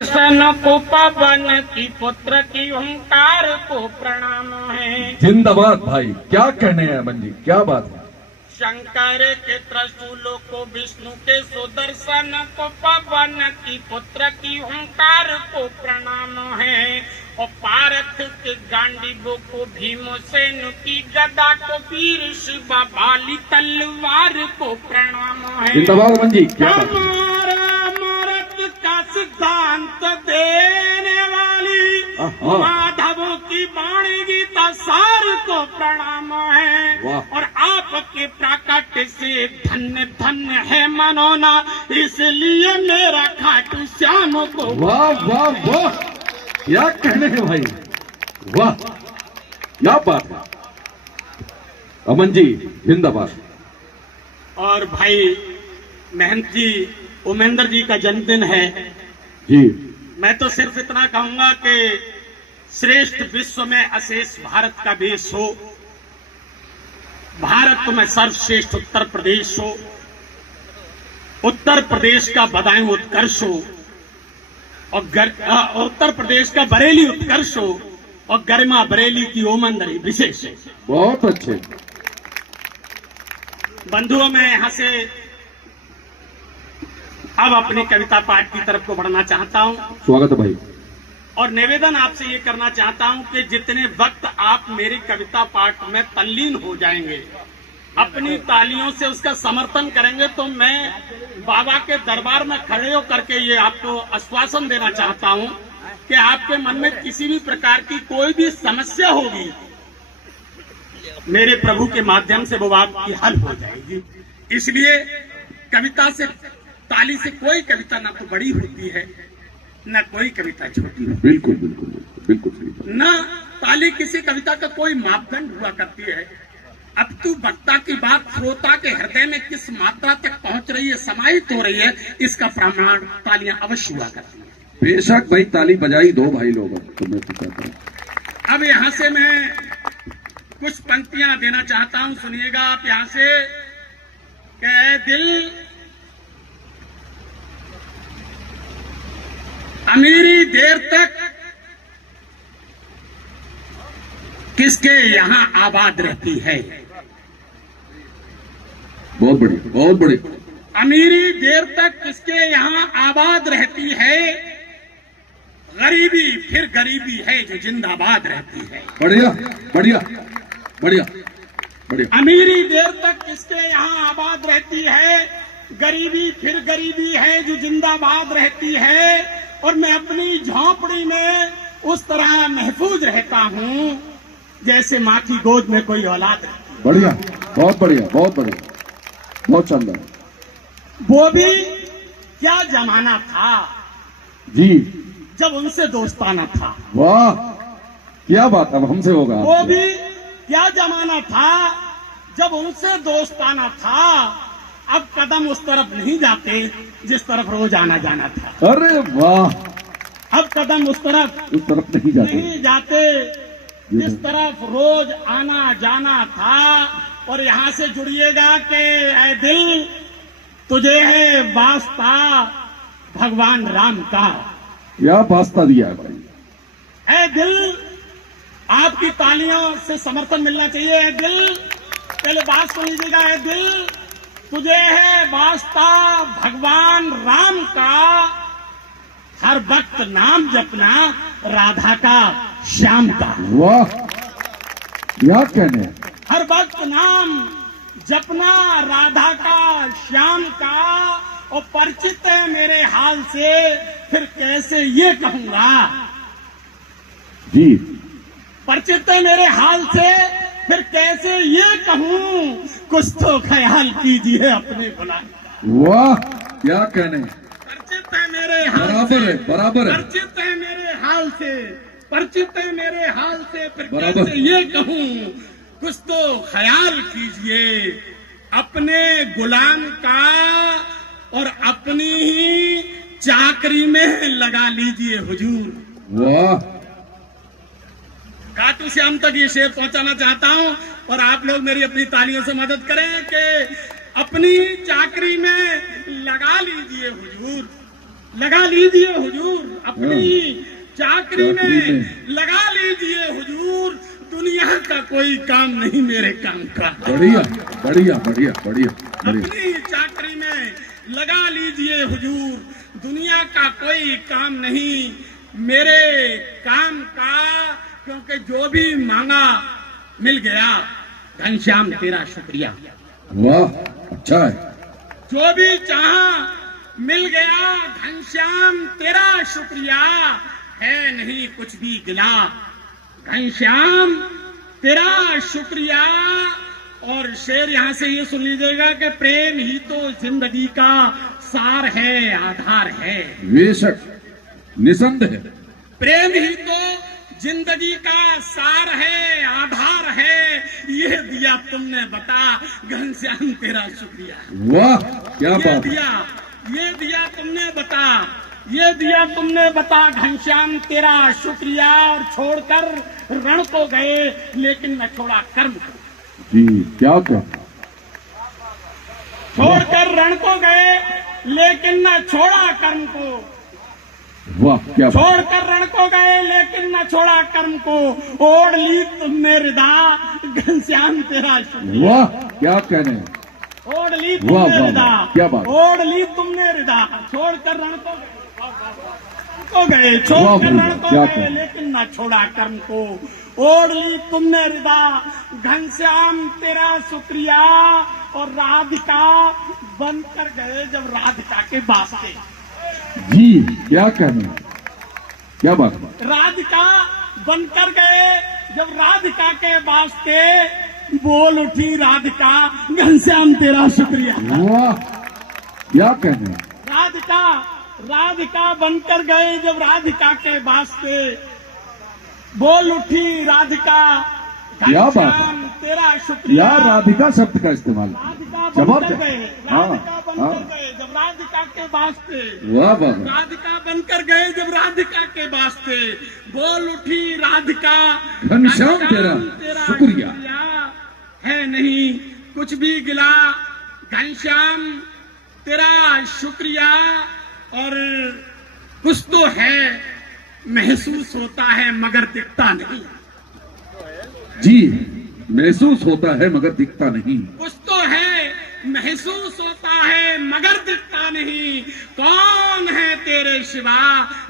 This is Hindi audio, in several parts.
सन को पवन की पुत्र की ओंकार को प्रणाम है। जिंदाबाद भाई, क्या कहने हैं अमन जी, क्या बात है। शंकर के त्रिशूलों को विष्णु के सुदर्शन को पवन की पुत्र की ओंकार को प्रणाम है। और पार्थ के गांडीवों को भीमसेन की गदा को वीर शिव बाली तलवार को प्रणाम है। जिंदाबाद अमन जी, क्या बात है। का सिद्धांत देने वाली माधव की वाणी गीता सार को प्रणाम है। और आपके प्राकट्य से धन्य धन्य है मनोना, इसलिए मेरा खाटू श्याम को। वाह वाह वाह, क्या कहने हैं भाई, वाह क्या बात है। अमन जी जिंदाबाद। और भाई महंत जी उमेंद्र जी का जन्मदिन है जी। मैं तो सिर्फ इतना कहूंगा कि श्रेष्ठ विश्व में अशेष भारत का देश हो, भारत में सर्वश्रेष्ठ उत्तर प्रदेश हो, उत्तर प्रदेश का बदायूं उत्कर्ष हो, और उत्तर प्रदेश का बरेली उत्कर्ष हो, और गरिमा बरेली की ओमंदरी विशेष है। बहुत अच्छे बंधुओं, मैं यहां से अब अपनी कविता पाठ की तरफ को बढ़ना चाहता हूं। स्वागत है भाई। और निवेदन आपसे ये करना चाहता हूं कि जितने वक्त आप मेरी कविता पाठ में तल्लीन हो जाएंगे, अपनी तालियों से उसका समर्थन करेंगे, तो मैं बाबा के दरबार में खड़े होकर के ये आपको आश्वासन देना चाहता हूं कि आपके मन में किसी भी प्रकार की कोई भी समस्या होगी, मेरे प्रभु के माध्यम से वो आपकी हल हो जाएगी। इसलिए कविता से, ताली से कोई कविता ना तो बड़ी होती है ना कोई कविता छोटी होती है। बिल्कुल बिल्कुल बिल्कुल सही। ना ताली किसी कविता का कोई मापदंड हुआ करती है। अब तू वक्ता की बात श्रोता के हृदय में किस मात्रा तक पहुंच रही है, समाहित हो रही है, इसका प्रमाण तालियां अवश्य हुआ करती है। बेशक भाई, ताली बजाई दो भाई लोगों तो मैं तो कहता हूं। अब यहां से मैं कुछ पंक्तियां देना चाहता हूं, सुनिएगा आप यहां से। कि दिल अमीरी देर तक किसके यहां आबाद रहती है। बहुत बढ़िया, बहुत बढ़िया। अमीरी देर तक किसके यहां आबाद रहती है, गरीबी फिर गरीबी है जो जिंदाबाद रहती है। बढ़िया बढ़िया बढ़िया बढ़िया। अमीरी देर तक किसके यहां आबाद रहती है, गरीबी फिर गरीबी है जो जिंदाबाद रहती है। और मैं अपनी झोंपड़ी में उस तरह महफूज रहता हूं जैसे मां की गोद में कोई औलाद रहती है। बढ़िया, बहुत बढ़िया, बहुत बढ़िया, बहुत शानदार। वो भी क्या जमाना था जी, जब उनसे दोस्ताना था। वाह क्या बात, अब हमसे होगा। वो भी क्या जमाना था जब उनसे दोस्ताना था। अब कदम उस तरफ नहीं जाते जिस तरफ रोज आना जाना था। अरे वाह, अब कदम उस तरफ नहीं जाते जिस तरफ रोज आना जाना था। और यहाँ से जुड़िएगा कि ऐ दिल तुझे है वास्ता भगवान राम का। क्या वास्ता दिया है भाई। ऐ दिल, आपकी तालियों से समर्थन मिलना चाहिए। ऐ दिल, पहले बात सुन लीजिएगा। ऐ दिल तुझे है वास्ता भगवान राम का, हर वक्त नाम जपना राधा का श्याम का। वाह क्या कहने। हर वक्त नाम जपना राधा का श्याम का। और परिचित है मेरे हाल से, फिर कैसे ये कहूंगा जी। परिचित है मेरे हाल से, फिर कैसे ये कहूं, कुछ तो ख्याल कीजिए अपने भलाई। वाह क्या कहने। परिचित है मेरे हाल बराबर है, बराबर है। परिचित है मेरे हाल से, परिचित है मेरे हाल से, फिर बराबर। कैसे ये कहूं, कुछ तो ख्याल कीजिए अपने गुलाम का, और अपनी ही चाकरी में लगा लीजिए हुजूर। वाह, खाटू श्याम तक ये शेर पहुंचाना चाहता हूं, और आप लोग मेरी अपनी तालियों से मदद करें कि अपनी चाकरी में लगा लीजिए हुजूर। लगा लीजिए हुजूर, अपनी चाकरी में लगा लीजिए हुजूर, दुनिया का कोई काम नहीं मेरे काम का। बढ़िया बढ़िया बढ़िया बढ़िया बढ़िया। अपनी चाकरी में लगा लीजिए हुजूर, दुनिया का कोई काम नहीं मेरे काम का, क्योंकि जो भी मांगा मिल गया घनश्याम तेरा शुक्रिया। वाह, अच्छा है। जो भी चाहा मिल गया घनश्याम तेरा शुक्रिया, है नहीं कुछ भी गिला घनश्याम तेरा शुक्रिया। और शेर यहां से ये सुन लीजिएगा कि प्रेम ही तो जिंदगी का सार है, आधार है। बेशक, निसंदेह है। प्रेम ही तो जिंदगी का सार है, आधार है। ये दिया तुमने बता घनश्याम तेरा शुक्रिया। वाह, क्या ये बात है। ये दिया तुमने बता, ये दिया तुमने बता घनश्याम तेरा शुक्रिया। और छोड़कर रण को गए लेकिन न छोड़ा कर्म को। जी, क्या क्या। छोड़कर रण को गए लेकिन न छोड़ा कर्म को। वाह, क्या बात। छोड़कर रण को गए लेकिन न छोड़ा कर्म को। ओढ़ ली तुमने हृदय घनश्याम तेरा शुक्रिया। वाह, क्या कहने हैं। ओढ़ ली वाह, तुमने वाह, हृदय, क्या बात। ओढ़ ली तुमने हृदय। छोड़कर रण को गए, छोड़कर वाह, रण को क्या गए कहने। लेकिन न छोड़ा कर्म को। ओढ़ ली तुमने हृदय घनश्याम तेरा शुक्रिया। और राधिका बनकर गए जब राधिका के वास्ते। जी, क्या कहने हैं। क्या बात है। राधिका बनकर गए जब राधिका के वास्ते। बोल उठी राधिका घनश्याम तेरा शुक्रिया। वाह, क्या कहने हैं। राधिका बनकर गए जब राधिका के वास्ते। बोल उठी राधिका क्या बात है। घनश्याम तेरा शुक्रिया। या राधिका शब्द का इस्तेमाल। राधिका जवाब बनकर दे। गए, हाँ, राधिका बनकर हाँ। गए जब राधिका के वास्ते। वाह वाह वाह। राधिका बनकर गए जब राधिका के वास्ते। बोल उठी राधिका घनश्याम तेरा शुक्रिया। है नहीं कुछ भी गिला घनश्याम तेरा शुक्रिया। और कुछ तो है महसूस होता है मगर दिखता नहीं। जी, महसूस होता है मगर दिखता नहीं। कुछ तो है महसूस होता है मगर दिखता नहीं। कौन है तेरे सिवा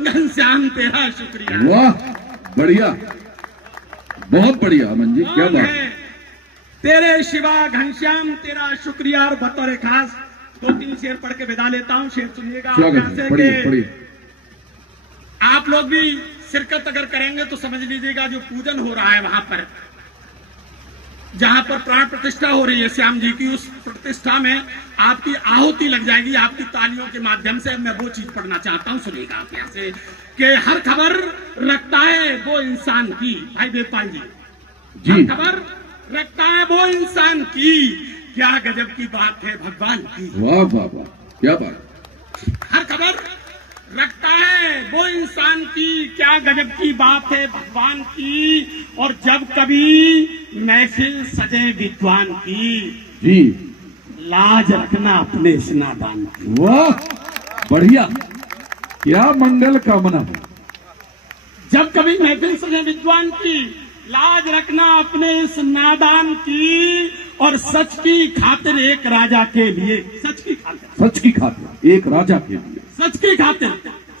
घनश्याम तेरा शुक्रिया। वाह, बढ़िया, बहुत बढ़िया अमन जी, क्या कौन बात है है। तेरे सिवा घनश्याम तेरा शुक्रिया। और बतौर खास 2-3 शेर पढ़ के विदा लेता हूँ। शेर सुनिएगा आप स्वागत यहाँ है, से पढ़िए कि पढ़िए। आप लोग भी शिरकत अगर करेंगे तो समझ लीजिएगा जो पूजन हो रहा है वहां पर, जहां पर प्राण प्रतिष्ठा हो रही है श्याम जी की, उस प्रतिष्ठा में आपकी आहुति लग जाएगी आपकी तालियों के माध्यम से। मैं वो चीज पढ़ना चाहता हूं, सुनिएगा आप यहाँ से कि हर खबर रखता है वो इंसान की। भाई देवपाल जी, जी, हर खबर रखता है वो इंसान की। क्या गजब की बात है भगवान की। वाह वाह वाह, क्या बात। हर खबर रखता है वो इंसान की। क्या गजब की बात है भगवान की। और जब कभी महफिल सजे विद्वान की, जी, लाज रखना अपने इस नादान की। वाह, बढ़िया, क्या मंगल कामना है। जब कभी महफिल सजे विद्वान की, लाज रखना अपने इस नादान की। और सच की खातिर एक राजा के लिए, सच की खातिर, सच की खातिर एक राजा के लिए। सच की खातिर,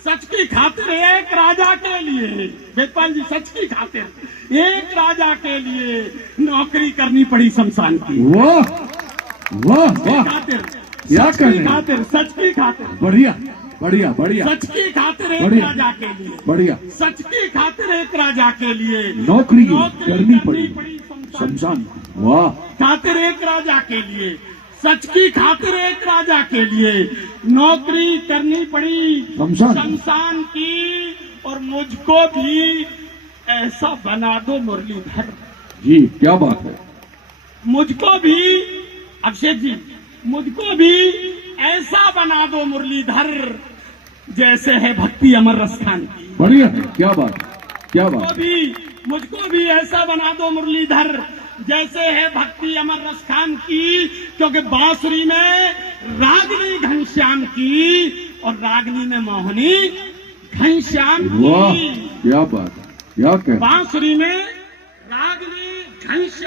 सच की खातिर एक राजा के लिए। वेदपाल जी, सच की खातिर एक राजा के लिए नौकरी करनी पड़ी शमशान की। वाह वाह वाह, खातिर, क्या सच कर की रहे हैं। खातिर, सच की खातिर, बढ़िया बढ़िया बढ़िया सच की खातिर एक बढ़िया। राजा के लिए, बढ़िया। सच की खातिर एक राजा के लिए नौकरी करनी पड़ी शमशान शमशान। वाह, खातिर एक राजा के लिए, सच की खातिर एक राजा के लिए नौकरी करनी पड़ी शमशान की। और मुझको भी ऐसा बना दो मुरलीधर। जी, क्या बात है। मुझको भी अभिषेक जी, मुझको भी ऐसा बना दो मुरलीधर जैसे है भक्ति अमर रसखान की। बढ़िया है, क्या बात, क्या बात। मुझको भी ऐसा बना दो मुरलीधर जैसे है भक्ति अमर रसखान की। क्योंकि बांसुरी में रागनी घनश्याम की और रागनी में मोहनी घनश्याम वाह की। क्या बात है, क्या कह बांसुरी में रागनी घनश्याम